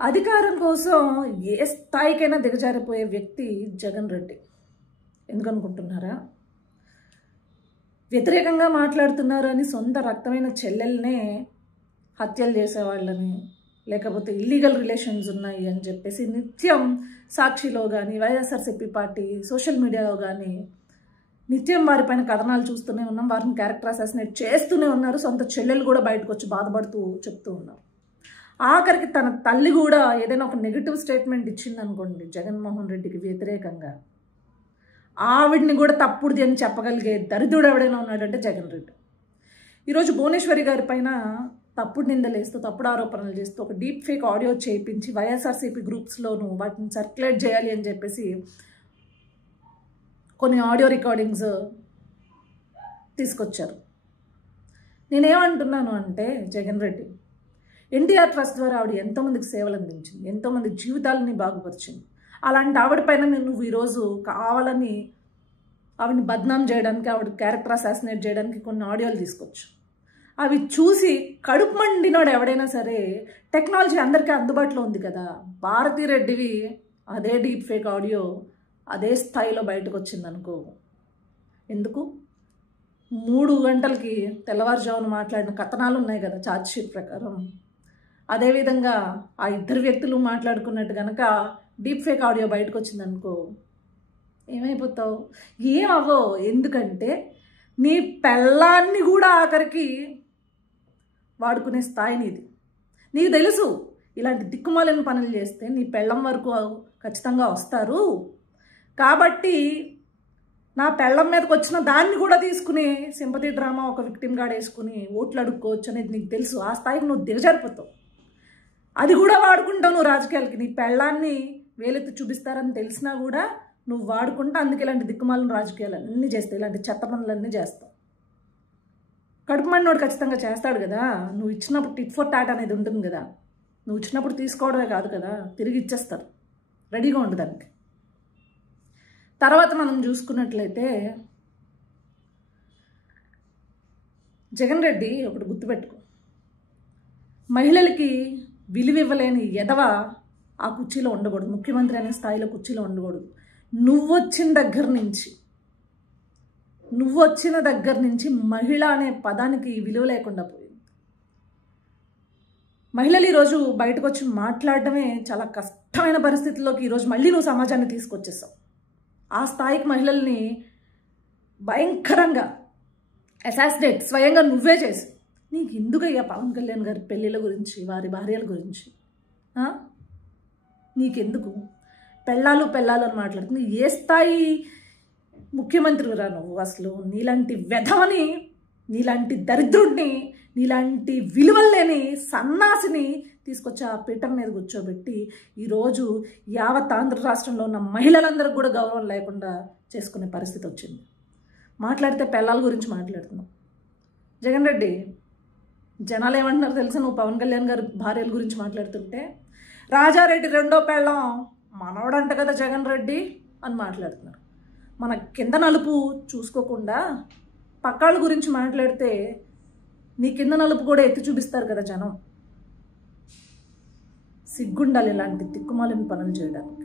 అధికారం కోసం ఏ స్థాయికైనా దిగజారిపోయే వ్యక్తి జగన్ రెడ్డి. ఎందుకనుకుంటున్నారా? వ్యతిరేకంగా మాట్లాడుతున్నారు అని సొంత రక్తమైన చెల్లెల్నే హత్యలు చేసేవాళ్ళని, లేకపోతే ఇల్లీగల్ రిలేషన్స్ ఉన్నాయి అని చెప్పేసి నిత్యం సాక్షిలో కానీ వైఎస్ఆర్సీపీ పార్టీ సోషల్ మీడియాలో కానీ నిత్యం వారిపైన కథనాలు చూస్తూనే ఉన్నాం. వారిని క్యారెక్టర్ అసాసినేట్ చేస్తూనే ఉన్నారు. సొంత చెల్లెలు కూడా బయటకు వచ్చి బాధపడుతూ చెప్తూ ఉన్నారు. ఆఖరికి తన తల్లి కూడా ఏదైనా ఒక నెగిటివ్ స్టేట్మెంట్ ఇచ్చింది అనుకోండి జగన్మోహన్ రెడ్డికి వ్యతిరేకంగా, ఆవిడ్ని కూడా తప్పుడుది అని చెప్పగలిగే దరిద్రుడు ఎవడైనా ఉన్నాడంటే జగన్ రెడ్డి. ఈరోజు భువనేశ్వరి గారి పైన తప్పుడు నిందలేస్తూ తప్పుడు ఆరోపణలు చేస్తూ ఒక డీప్ ఫేక్ ఆడియో చేయించి వైఎస్ఆర్సీపీ గ్రూప్స్లోనూ వాటిని సర్క్యులేట్ చేయాలి అని చెప్పేసి కొన్ని ఆడియో రికార్డింగ్స్ తీసుకొచ్చారు. నేనేమంటున్నాను అంటే జగన్ రెడ్డి ఎన్టీఆర్ ట్రస్ట్ ద్వారా ఆవిడ ఎంతోమందికి సేవలు అందించింది, ఎంతోమంది జీవితాలని బాగుపరిచింది. అలాంటి ఆవిడ పైన నువ్వు ఈరోజు కావాలని ఆవిడని బద్నాం చేయడానికి, ఆవిడ క్యారెక్టర్ అసాసినేట్ చేయడానికి కొన్ని ఆడియోలు తీసుకొచ్చు. అవి చూసి కడుపు మండినోడు ఎవడైనా సరే, టెక్నాలజీ అందరికీ అందుబాటులో ఉంది కదా, భారతిరెడ్డివి అదే డీప్ ఫేక్ ఆడియో అదే స్థాయిలో బయటకు వచ్చిందనుకో, ఎందుకు 3 గంటలకి తెల్లవారుజామున మాట్లాడిన కథనాలు ఉన్నాయి కదా ఛార్జ్ షీట్ ప్రకారం, అదేవిధంగా ఆ ఇద్దరు వ్యక్తులు మాట్లాడుకున్నట్టు కనుక డీప్ ఫేక్ ఆడియో బయటకు వచ్చిందనుకో ఏమైపోతావు? ఏమవ్వో. ఎందుకంటే నీ పెళ్ళాన్ని కూడా ఆఖరికి వాడుకునే స్థాయి నీది. నీకు తెలుసు ఇలాంటి దిక్కుమాలిన పనులు చేస్తే నీ పెళ్ళం వరకు ఖచ్చితంగా వస్తారు కాబట్టి నా పెళ్ళం మీదకి వచ్చిన దాన్ని కూడా తీసుకుని సింపతి డ్రామా ఒక విక్టిమ్ గార్డ్ వేసుకుని ఓట్లు అడుక్కోవచ్చు అనేది నీకు తెలుసు. ఆ స్థాయికి నువ్వు దిగజారిపోతావు. అది కూడా వాడుకుంటావు నువ్వు రాజకీయాలకి. నీ పెళ్ళాన్ని వేలెత్తి చూపిస్తారని తెలిసినా కూడా నువ్వు వాడుకుంటా. అందుకే ఇలాంటి దిక్కుమాలిన రాజకీయాలు అన్నీ చేస్తావు, ఇలాంటి చెత్త పనులన్నీ చేస్తావు. కడుపు మండినోడు ఖచ్చితంగా చేస్తాడు కదా. నువ్వు ఇచ్చినప్పుడు టిట్ ఫర్ టాట్ అనేది ఉంటుంది కదా, నువ్వు ఇచ్చినప్పుడు తీసుకోవడమే కాదు కదా, తిరిగి ఇచ్చేస్తారు. రెడీగా ఉండు దానికి. తర్వాత మనం చూసుకున్నట్లయితే జగన్ రెడ్డి ఒకటి గుర్తుపెట్టుకో, మహిళలకి విలువివ్వలేని ఎదవ ఆ కుర్చీలో ఉండకూడదు, ముఖ్యమంత్రి అనే స్థాయిలో కుర్చీలో ఉండకూడదు. నువ్వు వచ్చిన దగ్గర నుంచి మహిళ అనే పదానికి విలువ లేకుండా పోయింది. మహిళలు ఈరోజు బయటకు వచ్చి మాట్లాడడమే చాలా కష్టమైన పరిస్థితుల్లోకి ఈరోజు మళ్ళీ నువ్వు సమాజాన్ని తీసుకొచ్చేసావు. ఆ స్థాయికి మహిళల్ని భయంకరంగా అసాసినేట్ స్వయంగా నువ్వే చేసి, నీకు ఎందుకయ్యా పవన్ కళ్యాణ్ గారి పెళ్ళిళ్ళ గురించి, వారి భార్యల గురించి నీకెందుకు? పెళ్ళాలు అని మాట్లాడుతుంది. ఏ స్థాయి ముఖ్యమంత్రిరా నువ్వు? అసలు నీలాంటి వెధవని, నీలాంటి దరిద్రుడిని, నీలాంటి విలువలేని సన్నాసిని తీసుకొచ్చి ఆ పీఠం మీద కూర్చోబెట్టి ఈరోజు యావత్ ఆంధ్ర రాష్ట్రంలో ఉన్న మహిళలందరికీ కూడా గౌరవం లేకుండా చేసుకునే పరిస్థితి వచ్చింది. మాట్లాడితే పెళ్ళాల గురించి మాట్లాడుతున్నావు. జగన్ రెడ్డి, జనాలు ఏమంటున్నారు తెలుసా? నువ్వు పవన్ కళ్యాణ్ గారి భార్యల గురించి మాట్లాడుతుంటే, రాజారెడ్డి రెండో పెళ్ళం మనవడంట కదా జగన్ రెడ్డి అని మాట్లాడుతున్నారు. మన కింద నలుపు చూసుకోకుండా పక్కాళ్ళ గురించి మాట్లాడితే నీ కింద నలుపు కూడా ఎత్తి చూపిస్తారు కదా జనం. సిగ్గుండాలి ఇలాంటి దిక్కుమాలిన పనులు చేయడానికి.